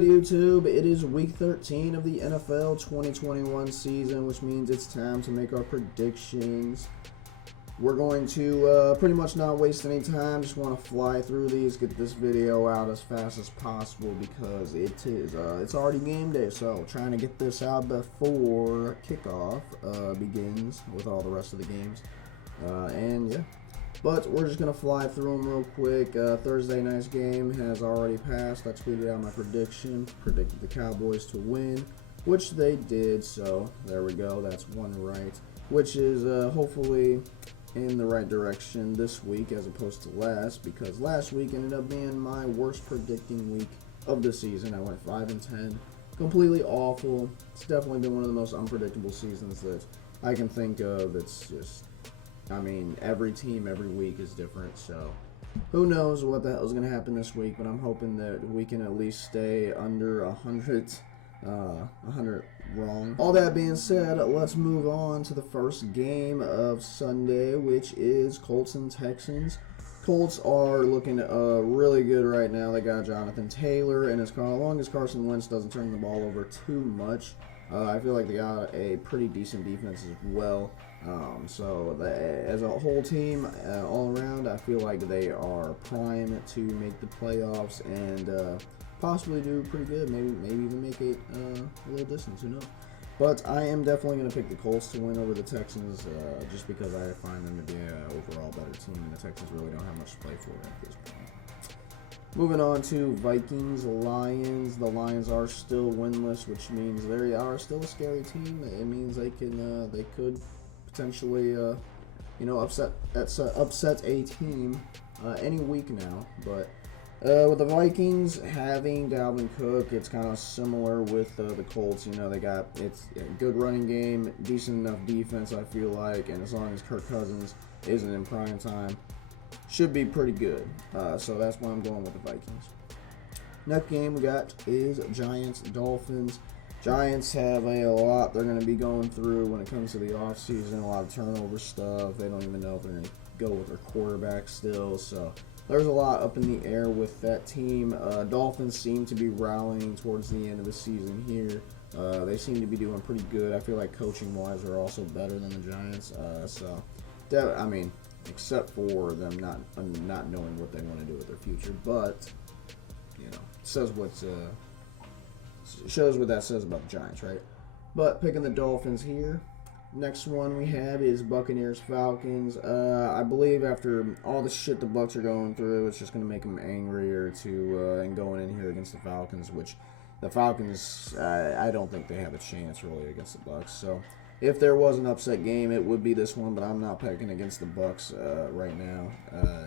good, YouTube? It is week 13 of the NFL 2021 season, which means it's time to make our predictions. We're going to pretty much not waste any time. Just want to fly through these, get this video out as fast as possible because it's already game day. So trying to get this out before kickoff begins with all the rest of the games. And yeah. But we're just going to fly through them real quick. Thursday night's game has already passed. I tweeted out my prediction. Predicted the Cowboys to win, which they did. So there we go. That's one right, which is hopefully in the right direction this week as opposed to last, because last week ended up being my worst predicting week of the season. I went 5-10. Completely awful. It's definitely been one of the most unpredictable seasons that I can think of. It's just... I mean, every team, every week is different, so who knows what the hell is going to happen this week, but I'm hoping that we can at least stay under 100 wrong. All that being said, let's move on to the first game of Sunday, which is Colts and Texans. Colts are looking really good right now. They got Jonathan Taylor in his car. As long as Carson Wentz doesn't turn the ball over too much, I feel like they got a pretty decent defense as well. So as a whole team, all around, I feel like they are primed to make the playoffs and possibly do pretty good. Maybe even make it a little distance. Who knows? But I am definitely going to pick the Colts to win over the Texans, just because I find them to be an overall better team, and the Texans really don't have much to play for at this point. Moving on to Vikings, Lions. The Lions are still winless, which means they are still a scary team. It means they could potentially, upset a team any week now. But with the Vikings having Dalvin Cook, it's kind of similar with the Colts. It's a good running game, decent enough defense, I feel like, and as long as Kirk Cousins isn't in prime time, should be pretty good. So that's why I'm going with the Vikings. Next game we got is Giants-Dolphins. Giants have a lot they're going to be going through when it comes to the offseason, a lot of turnover stuff. They don't even know if they're going to go with their quarterback still. So there's a lot up in the air with that team. Dolphins seem to be rallying towards the end of the season here. They seem to be doing pretty good. I feel like coaching-wise they're also better than the Giants. Except for them not knowing what they want to do with their future, but shows what that says about the Giants, right? But picking the Dolphins here. Next one we have is Buccaneers-Falcons. I believe after all the shit the Bucs are going through, it's just going to make them angrier and going in here against the Falcons, which the Falcons, I don't think they have a chance really against the Bucs. So if there was an upset game, it would be this one, but I'm not picking against the Bucs right now,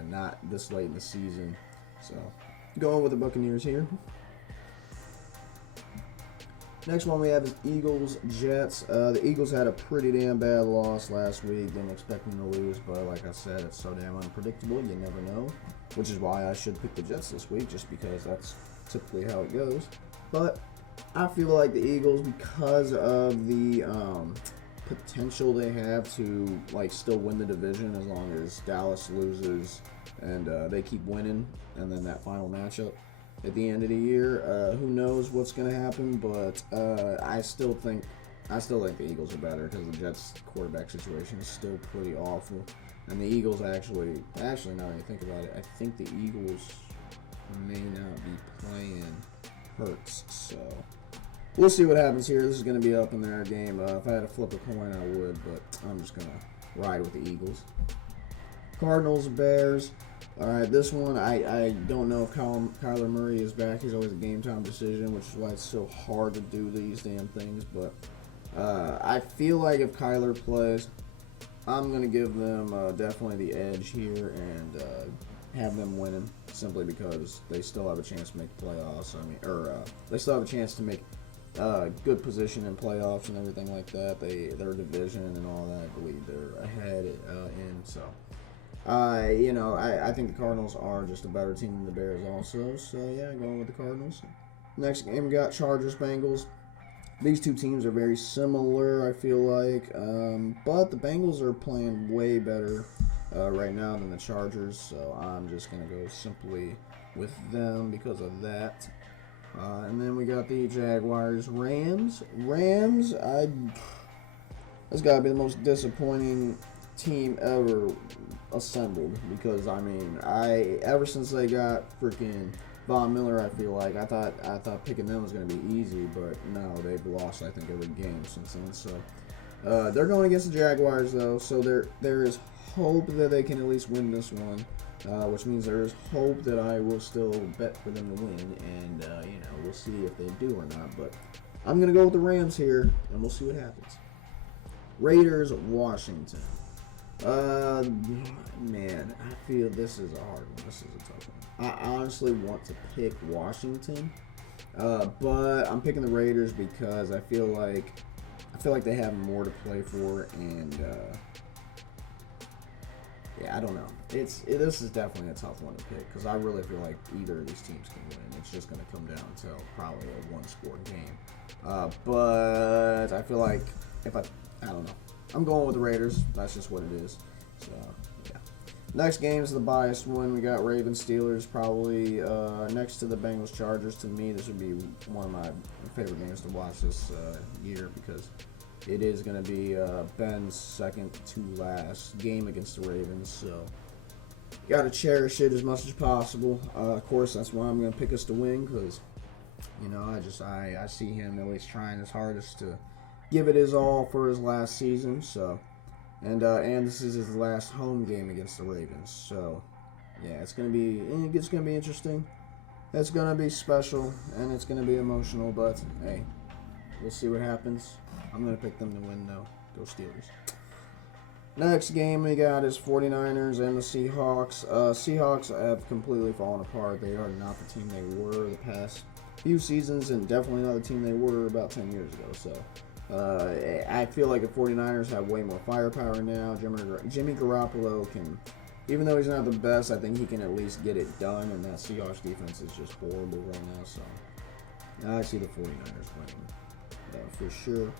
not this late in the season. So going with the Buccaneers here. Next one we have is Eagles-Jets. The Eagles had a pretty damn bad loss last week. Didn't expect them to lose, but like I said, it's so damn unpredictable. You never know, which is why I should pick the Jets this week, just because that's typically how it goes. But I feel like the Eagles, because of the potential they have to still win the division as long as Dallas loses and they keep winning, and then that final matchup at the end of the year, who knows what's going to happen, but I still think the Eagles are better because the Jets' quarterback situation is still pretty awful, and the Eagles actually now that you think about it, I think the Eagles may not be playing Hurts, so we'll see what happens here. This is going to be up in their game. If I had to flip a coin, I would, but I'm just going to ride with the Eagles. Cardinals-Bears. All right, this one, I don't know if Kyler Murray is back. He's always a game-time decision, which is why it's so hard to do these damn things. But I feel like if Kyler plays, I'm going to give them definitely the edge here and have them winning, simply because they still have a chance to make the playoffs. They still have a chance to make good position in playoffs and everything like that. Their division and all that, I believe they're ahead in. So I think the Cardinals are just a better team than the Bears also. So yeah, going with the Cardinals. Next game we got Chargers-Bengals. These two teams are very similar, I feel like, but the Bengals are playing way better right now than the Chargers, so I'm just going to go simply with them because of that. And then we got the Jaguars, Rams. That's got to be the most disappointing team ever assembled, because I mean, ever since they got freaking Von Miller, I feel like I thought picking them was going to be easy, but no, they've lost I think every game since then. So they're going against the Jaguars though, so there is hope that they can at least win this one, which means there is hope that I will still bet for them to win, and we'll see if they do or not. But I'm going to go with the Rams here, and we'll see what happens. Raiders, Washington. Man, I feel this is a hard one. This is a tough one. I honestly want to pick Washington, but I'm picking the Raiders because I feel like they have more to play for, and yeah, I don't know. This is definitely a tough one to pick because I really feel like either of these teams can win. It's just going to come down to probably a one-score game. But I feel like I don't know. I'm going with the Raiders. That's just what it is. So, yeah. Next game is the biased one. We got Ravens Steelers, probably next to the Bengals Chargers. To me, this would be one of my favorite games to watch this year because it is going to be Ben's second to last game against the Ravens. So, got to cherish it as much as possible. Of course, that's why I'm going to pick us to win because, I see him at least trying his hardest to give it his all for his last season. So, and this is his last home game against the Ravens. So, yeah, it's gonna be interesting. It's gonna be special and it's gonna be emotional. But hey, we'll see what happens. I'm gonna pick them to win though. Go Steelers. Next game we got is 49ers and the Seahawks. Seahawks have completely fallen apart. They are not the team they were the past few seasons, and definitely not the team they were about 10 years ago. So. I feel like the 49ers have way more firepower now. Jimmy Garoppolo can, even though he's not the best, I think he can at least get it done, and that Seahawks defense is just horrible right now. So I see the 49ers winning for sure.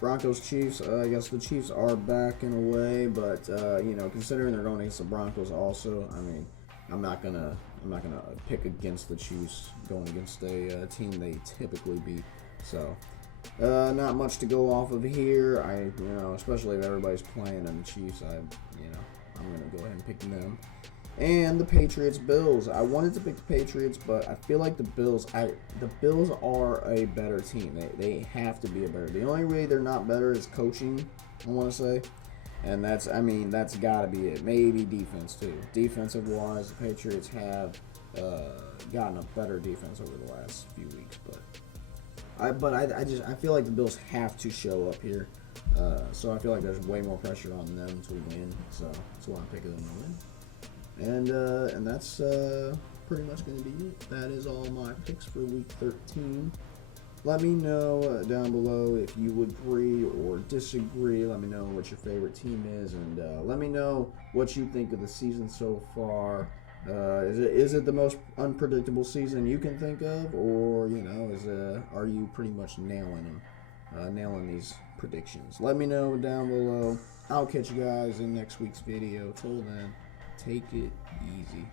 Broncos Chiefs. I guess the Chiefs are back in a way, but considering they're going against the Broncos also, I mean, I'm not gonna pick against the Chiefs going against a team they typically beat. So. Not much to go off of here. Especially if everybody's playing on the Chiefs, I'm gonna go ahead and pick them. And the Patriots Bills. I wanted to pick the Patriots, but I feel like the Bills are a better team. They have to be a better. The only way they're not better is coaching, I want to say. And that's got to be it. Maybe defense too. Defensive wise, the Patriots have gotten a better defense over the last few weeks, but I feel like the Bills have to show up here. So I feel like there's way more pressure on them to win. So that's why I'm picking them to win. And that's pretty much going to be it. That is all my picks for Week 13. Let me know down below if you agree or disagree. Let me know what your favorite team is, and let me know what you think of the season so far. Is it the most unpredictable season you can think of, or are you pretty much nailing these predictions? Let me know down below. I'll catch you guys in next week's video. Till then, take it easy.